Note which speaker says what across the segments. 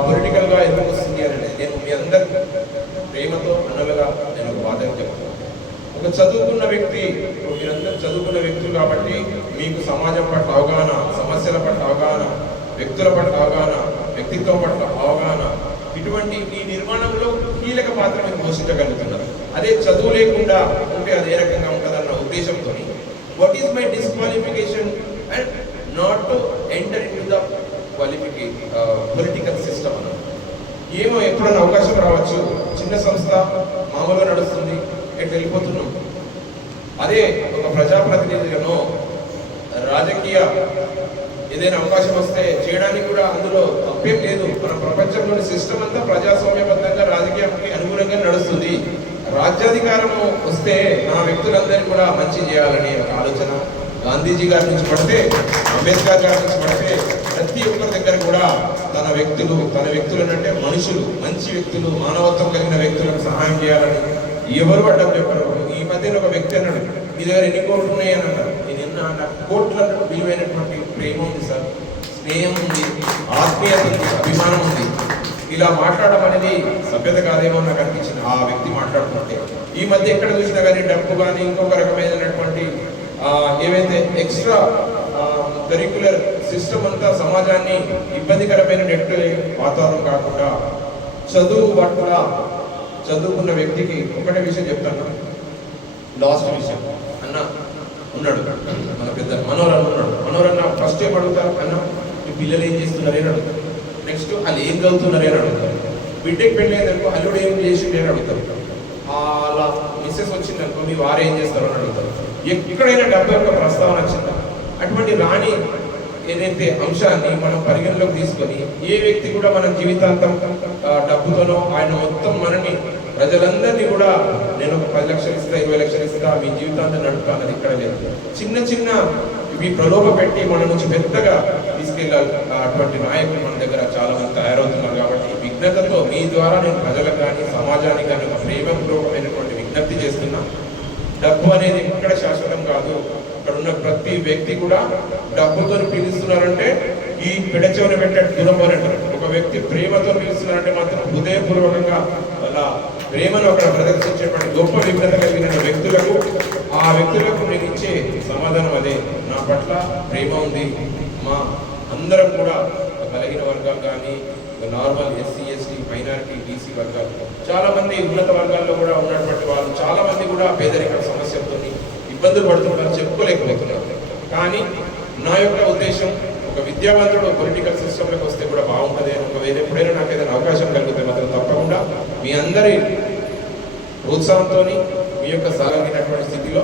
Speaker 1: పొలిటికల్గా ఎందుకు వస్తుంది అని అంటే నేను మీ అందరి ప్రేమతో అన్నలుగా నేను ఒక వాదన చెప్తాను. ఒక చదువుకున్న వ్యక్తి మీరందరూ చదువుకున్న వ్యక్తులు కాబట్టి మీకు సమాజం పట్ల అవగాహన సమస్యల పట్ల అవగాహన వ్యక్తుల పట్ల అవగాహన వ్యక్తిత్వం పట్ల అవగాహన ఇటువంటి ఈ నిర్మాణంలో కీలక పాత్ర మీరు పోషించగలుగుతున్నారు అదే చదువు లేకుండా ఉంటే అది ఏ రకంగా ఉంటుందన్న ఉద్దేశంతో what is my disqualification and not to enter in the క్వాలిఫికే political ఏమో ఎప్పుడైనా అవకాశం రావచ్చు. చిన్న సంస్థ మామూలుగా నడుస్తుంది. ఎట్లా వెళ్ళిపోతున్నాం. అదే ఒక ప్రజాప్రతినిధిగానో రాజకీయ ఏదైనా అవకాశం వస్తే చేయడానికి కూడా అందులో తప్పేం లేదు. మన ప్రపంచంలోని సిస్టమ్ అంతా ప్రజాస్వామ్యబద్ధంగా రాజకీయానికి అనుగుణంగా నడుస్తుంది. రాజ్యాధికారం వస్తే నా వ్యక్తులందరినీ కూడా మంచి చేయాలని ఒక ఆలోచన. గాంధీజీ గారి నుంచి పడితే అంబేద్కర్ గారి నుంచి పడితే ప్రతి ఒక్కరి దగ్గర కూడా తన వ్యక్తులు తన వ్యక్తులు అంటే మనుషులు మంచి వ్యక్తులు మానవత్వం కలిగిన వ్యక్తులకు సహాయం చేయాలని ఎవరు అడ్డం చెప్పరు. ఈ మధ్యన ఒక వ్యక్తి అన్నాడు మీ దగ్గర ఎన్ని కోట్లు ఉన్నాయి? అని అన్నారు నేను ఎన్న నాకు కోట్ల విలువైనటువంటి ప్రేమ ఉంది సార్. స్నేహం ఉంది ఆత్మీయత ఉంది అభిమానం ఉంది. ఇలా మాట్లాడడం అనేది సభ్యత కాదేమో నాకు అనిపించింది ఆ వ్యక్తి మాట్లాడుతుంటే. ఈ మధ్య ఎక్కడ చూసినా కానీ డబ్బు కానీ ఇంకొక రకమైనటువంటి ఏవైతే ఎక్స్ట్రా కరిక్యులర్ సిస్టమ్ అంతా సమాజాన్ని ఇబ్బందికరమైన నెట్ వాతావరణం కాకుండా చదువు పట్ల చదువుకున్న వ్యక్తికి ఒకటే విషయం చెప్తాను. లాస్ట్ విషయం. అన్న ఉన్నాడు. మన పెద్ద మనోరన్న ఉన్నాడు. మనోరన్న ఫస్ట్ ఏం అడుగుతారు? అన్న మీ పిల్లలు ఏం చేస్తున్నారు? అని అడుగుతారు. నెక్స్ట్ వాళ్ళు ఏం చదువుతున్నారు? అని అడుగుతారు. బిడ్డకి పెళ్ళి అయిందనుకో అల్లుడు ఏం చేసిండు అని అడుగుతారు. అలా మిస్సెస్ వచ్చిందనుకో మీ వారు ఏం చేస్తారు అని అడుగుతారు. ఎక్కడైనా డబ్బు యొక్క ప్రస్తావన వచ్చిందా? అటువంటి రాణి ఏదైతే అంశాన్ని మనం పరిగణలోకి తీసుకొని ఏ వ్యక్తి కూడా మన జీవితాంతం డబ్బుతోనో ఆయన మొత్తం మనని ప్రజలందరినీ కూడా నేను ఒక పది లక్షలు ఇస్తా ఇరవై లక్షలు ఇస్తా మీ జీవితాంతం నడుపుతా అన్నది ఇక్కడ లేదు. చిన్న చిన్న ఇవి ప్రలోభ పెట్టి మన నుంచి పెద్దగా తీసుకెళ్ళాలి. అటువంటి నాయకులు మన దగ్గర చాలా మంది తయారవుతున్నారు కాబట్టి విఘ్నతతో మీ ద్వారా నేను ప్రజలకు కానీ సమాజానికి కానీ ఒక ప్రేమపూర్వకమైనటువంటి విజ్ఞప్తి చేస్తున్నా. డబ్బు అనేది ఎక్కడ శాశ్వతం కాదు. ఇక్కడ ఉన్న ప్రతి వ్యక్తి కూడా డబ్బుతో పిలుస్తున్నారంటే ఈ పిడచెవిన పెట్టాడు దూరం ఒక వ్యక్తి ప్రేమతో పిలుస్తున్నారంటే మాత్రం హృదయపూర్వకంగా అలా ప్రేమను అక్కడ ప్రదర్శించేటువంటి గొప్ప విఘ్నత కలిగిన వ్యక్తులకు ఆ వ్యక్తులకు నేను ఇచ్చే సమాధానం అదే. నా పట్ల ప్రేమ ఉంది. మా అందరం కూడా బలహీన వర్గాలు కానీ normal SC ST minority BC వర్గాలు చాలా మంది ఉన్నత వర్గాల్లో కూడా ఉన్నటువంటి వాళ్ళు చాలా మంది కూడా పేదరిక సమస్యలతో ఇబ్బందులు పడుతున్నారు చెప్పుకోలేకపోతున్నారు. కానీ నా యొక్క ఉద్దేశం ఒక విద్యావంతుడు పొలిటికల్ సిస్టంలోకి వస్తే కూడా బాగుంటుంది అని ఒకవేళ ఎప్పుడైనా నాకు ఏదైనా అవకాశం కలిగితే మాత్రం తప్పకుండా మీ అందరి ప్రోత్సాహంతో మీ యొక్క సాగినటువంటి స్థితిలో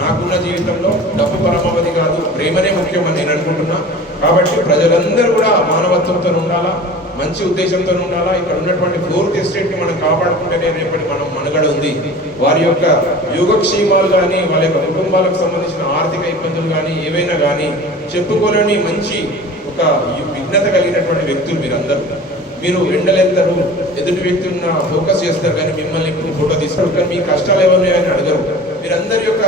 Speaker 1: నాకున్న జీవితంలో డబ్బు పరమావధి కాదు ప్రేమనే ముఖ్యమని నేను అనుకుంటున్నా. కాబట్టి ప్రజలందరూ కూడా మానవత్వంతో ఉండాలా? మంచి ఉద్దేశంతో ఉండాలా? ఇక్కడ ఉన్నటువంటి ఫోర్త్ ఎస్టేట్ని మనం కాపాడుకుంటేనే రేపటి మనం మనగడ ఉంది. వారి యొక్క యోగక్షేమాలు కానీ వాళ్ళ యొక్క కుటుంబాలకు సంబంధించిన ఆర్థిక ఇబ్బందులు కానీ ఏవైనా కానీ చెప్పుకోలేని మంచి ఒక విఘ్నత కలిగినటువంటి వ్యక్తులు మీరందరూ. మీరు ఎండలెత్తరు ఎదుటి వ్యక్తులను ఫోకస్ చేస్తారు కానీ మిమ్మల్ని ఇప్పుడు ఫోటో తీస్తారు. కానీ మీ కష్టాలు ఏమన్నాయని అడగరు. మీరందరి యొక్క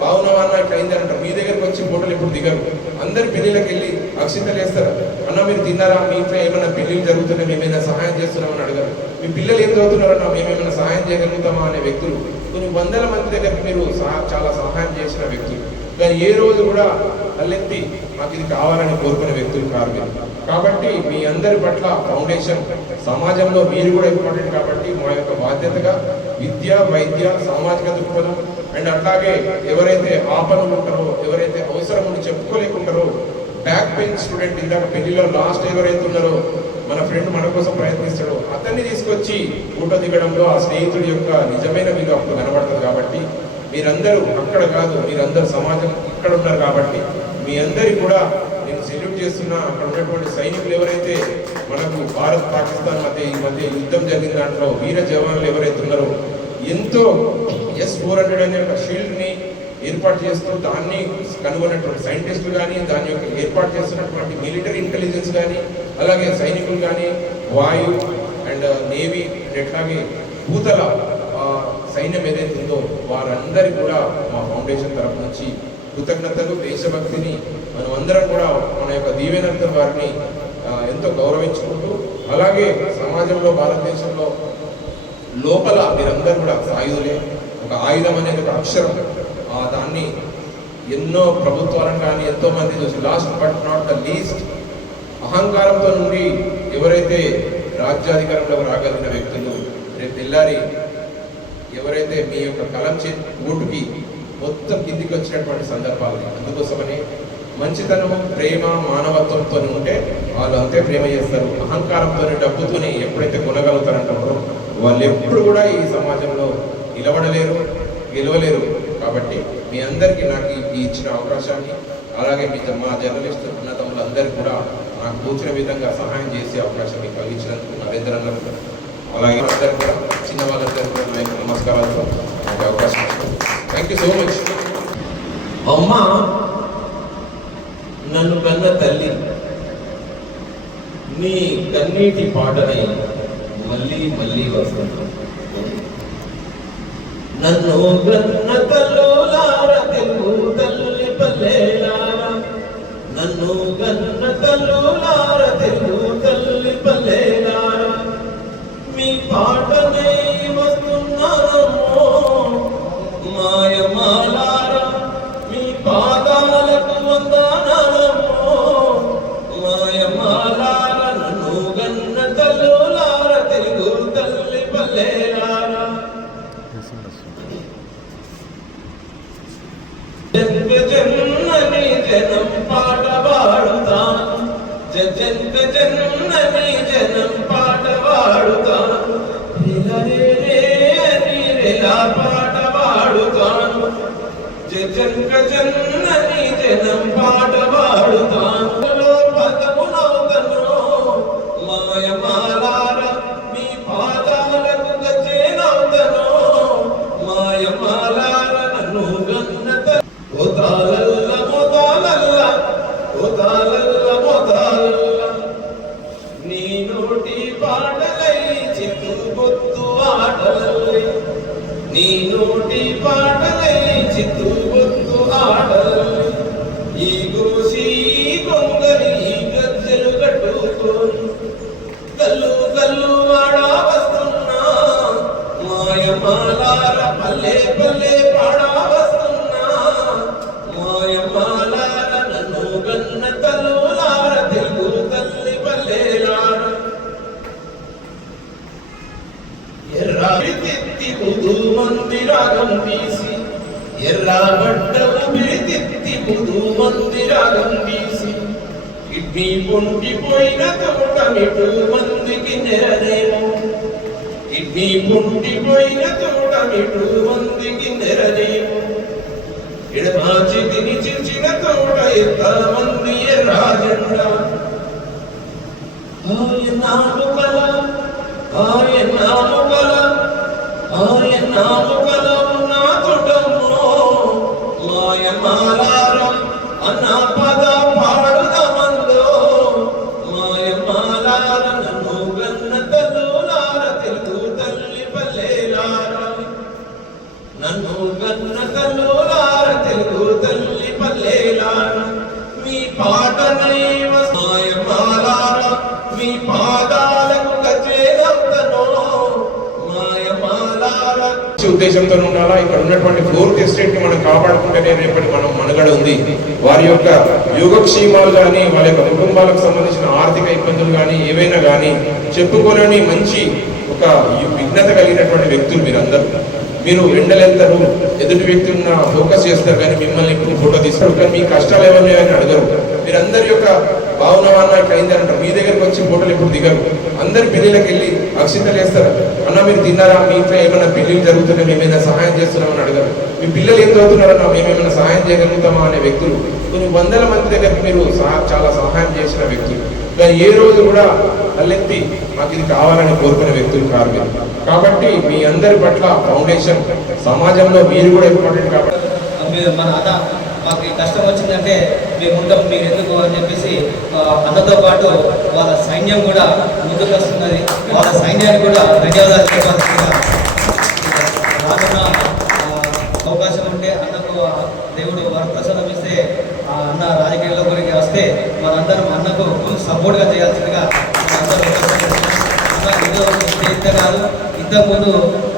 Speaker 1: భావనవాన్ని ఇట్లా అయిందని అంటారు మీ దగ్గరికి వచ్చి ఫోటోలు ఎప్పుడు దిగరు. అందరి పెళ్ళిళ్ళకి వెళ్ళి అక్షింతలు వేస్తారు? అన్న మీరు తిన్నారా? మీ ఇంట్లో ఏమైనా పెళ్ళిళ్ళు జరుగుతున్నాయి? మేము సహాయం చేస్తున్నామని అడగారు. మీ పిల్లలు ఏం చదువుతున్నారన్నా? మేమేమైనా సహాయం చేయగలుగుతామా? అనే వ్యక్తులు. కొన్ని వందల మంది దగ్గరికి మీరు సహా- చాలా సహాయం చేసిన వ్యక్తులు. కానీ ఏ రోజు కూడా తలెత్తి మాకు ఇది కావాలని కోరుకునే వ్యక్తులు కారు మీరు. కాబట్టి మీ అందరి పట్ల ఫౌండేషన్ సమాజంలో మీరు కూడా ఇంపార్టెంట్ కాబట్టి మా యొక్క బాధ్యతగా విద్య వైద్య సామాజిక దృక్పథం అండ్ అట్లాగే ఎవరైతే ఆపనలు ఉంటారో ఎవరైతే అవసరం అని చెప్పుకోలేకుంటారో బ్యాక్ పెయిన్ స్టూడెంట్ ఇందాక పెళ్ళిలో లాస్ట్ ఎవరైతే ఉన్నారో మన ఫ్రెండ్ మన కోసం ప్రయత్నిస్తాడో అతన్ని తీసుకొచ్చి ఫోటో దిగడంలో ఆ స్నేహితుడి యొక్క నిజమైన మీకు అప్పుడు కనబడుతుంది కాబట్టి
Speaker 2: మీరందరూ అక్కడ కాదు మీరందరూ సమాజం ఇక్కడ ఉన్నారు కాబట్టి మీ అందరి కూడా నేను సెల్యూట్ చేస్తున్న. అక్కడ ఉన్నటువంటి సైనికులు ఎవరైతే మనకు భారత్ పాకిస్తాన్ మధ్య ఈ మధ్య యుద్ధం జరిగిన దాంట్లో వీర జవాన్లు ఎవరైతే ఉన్నారో ఎంతో ఎస్ ఫోర్ హండ్రెడ్ అనే ఒక షీల్డ్ని ఏర్పాటు చేస్తూ దాన్ని కనుగొన్నటువంటి సైంటిస్టులు కానీ దాని యొక్క ఏర్పాటు చేస్తున్నటువంటి మిలిటరీ ఇంటెలిజెన్స్ కానీ అలాగే సైనికులు కానీ వాయు అండ్ నేవీ అండ్ ఎట్లాగే భూతల సైన్యం ఏదైతే ఉందో వారందరి కూడా మా ఫౌండేషన్ తరపు నుంచి కృతజ్ఞతలు దేశభక్తిని మనం అందరం కూడా మన యొక్క దీవెనంత వారిని ఎంతో గౌరవించుకుంటూ అలాగే సమాజంలో భారతదేశంలో లోపల మీరందరూ కూడా ఆయుధులే ఒక ఆయుధం అనేది ఒక అక్షరం. ఆ దాన్ని ఎన్నో ప్రభుత్వాలను కానీ ఎంతో మంది చూసి last but not the least అహంకారంతో నుండి ఎవరైతే రాజ్యాధికారంలో రాగలిగిన వ్యక్తులు రేపు తెల్లారి ఎవరైతే మీ యొక్క కలం చే ఓటుకి మొత్తం కిందికి వచ్చినటువంటి సందర్భాలు అందుకోసమని మంచితనం ప్రేమ మానవత్వంతో ఉంటే వాళ్ళు అంతే ప్రేమ చేస్తారు. అహంకారంతో డబ్బుతోనే ఎప్పుడైతే కొనగలుగుతారంటారో వాళ్ళు ఎప్పుడు కూడా ఈ సమాజంలో నిలబడలేరు గెలవలేరు. కాబట్టి మీ అందరికీ నాకు ఈ- ఇచ్చిన అవకాశాన్ని అలాగే మీ మా జర్నలిస్ట్ అందరికీ కూడా నాకు కూర్చున్న విధంగా సహాయం చేసే అవకాశం మీకు కలిగించినందుకు నరేంద్ర అన్నకు అలాగే అందరికీ కూడా చిన్న వాళ్ళందరికీ కూడా నా యొక్క నమస్కారాలతో నాకు అవకాశం థ్యాంక్ యూ సో మచ్
Speaker 1: అమ్మ! నన్ను కన్న తల్లి. నీ కన్నీటి పాటని మళ్ళీ మళ్ళీ వస్తుంది. నన్ను గన్న తల్లులార తెలుగు తల్లి పల్లెలార నన్ను గన్న తల్లులార తెలుగు జన్మ జన్మ జనం పాట పాడుతాను మాయమాలార పల్లె పల్లె పాడా వస్తున్నా మాయమాలార నన్ను గన్న తల్లులార తెలుగు తల్లి పల్లెలార. ఎర్ర తిత్తి బుధు మంది రాగం తీసి ఎర్ర బట్టలు బిడితిత్తి బుధు మంది రాగం తీసి కిడ్నీ పొంటిపోయిన తోట మిటు మందికి నెరదేమో కిడ్నీ పొంటిపోయిన తోటమిడు మందికి నెరనేమో ఎడమాచి తిని చిల్చిన తోట ఎంత మంది రాజండా. ఆయనాలు కల ఆయనాలు కల ఆయనాలు కల నా తోటమ్మో మాయమాలార అన్న పద
Speaker 2: ఉద్దేశంతో ఉండాలా? ఇక్కడ ఉన్నటువంటి ఫోర్త్ ఎస్టేట్ని మనం కాపాడుకుంటేనే రేపటి మనం మనగడ ఉంది. వారి యొక్క యోగక్షేమాలు కానీ వాళ్ళ యొక్క కుటుంబాలకు సంబంధించిన ఆర్థిక ఇబ్బందులు కానీ ఏవైనా కానీ చెప్పుకోలేని మంచి ఒక విఘ్నత కలిగినటువంటి వ్యక్తులు మీరందరూ. మీరు ఎండలెళ్తారు ఎదుటి ఉన్న ఫోకస్ చేస్తారు కానీ మిమ్మల్ని ఇప్పుడు ఫోటో తీస్తారు. కానీ మీ కష్టాలు ఏమన్నా అని అడగరు.
Speaker 1: మీరందరి యొక్క భావనవాన్న ఇట్లా అయింది అంటారు మీ దగ్గరకు వచ్చి ఫోటోలు ఇప్పుడు దిగరు. అందరి పెళ్ళిళ్ళకి వెళ్ళి అక్షింతలు వేస్తారు. అన్న మీరు తిన్నారా? మీ ఇంట్లో ఏమైనా పెళ్ళిలు జరుగుతున్నాయి? మేమైనా సహాయం చేస్తున్నామని అడగరు. మీ పిల్లలు ఏం చదువుతున్నారన్నా? మేమేమైనా సహాయం చేయగలుగుతామా? అనే వ్యక్తులు. కొన్ని వందల మంది దగ్గరికి మీరు సహా చాలా సహాయం చేసిన వ్యక్తులు. కానీ ఏ రోజు కూడా తలెత్తి మాకు ఇది కావాలని కోరుకునే వ్యక్తులు కాదు మీరు. కాబట్టి మీ అందరి పట్ల ఫౌండేషన్ సమాజంలో మీరు కూడా ఇంపార్టెంట్ కాబట్టి.
Speaker 3: మీరు మన అన్న మాకు ఈ కష్టం వచ్చిందంటే మేము ఉంటాం మీరు ఎందుకు అని చెప్పేసి ఆ, అన్నతో పాటు వాళ్ళ సైన్యం కూడా ముందుకు వస్తున్నది. వాళ్ళ సైన్యానికి కూడా ధన్యవాదాలు చెప్పాల్సిందిగా రానున్న ఆ, అవకాశం ఉంటే అన్నకు ఆ దేవుడు వరప్రసాదం ఇస్తే ఆ అన్న రాజకీయాల్లో గురికి వస్తే మనందరం అన్నకు ప్రమోట్గా చేయాల్సిందిగా గారు ఇంతకుముందు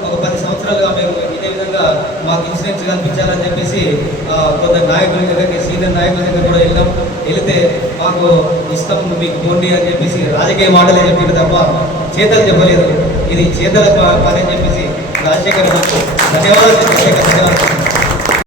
Speaker 3: ఒక పది సంవత్సరాలుగా మేము ఇదే విధంగా మాకు ఇన్సూరెన్స్ కల్పించాలని చెప్పేసి కొందరు నాయకుల దగ్గరికి సీనియర్ నాయకుల దగ్గర కూడా వెళ్ళాం. వెళితే మాకు ఇష్టం మీకు పోండి అని చెప్పేసి రాజకీయ మాటలే చెప్పారు తప్ప చేతలు చెప్పలేదు. ఇది చేతల పని అని చెప్పేసి రాజశేఖర్ గారికి ధన్యవాదాలు చంద్రశేఖర్ ధన్యవాదాలు.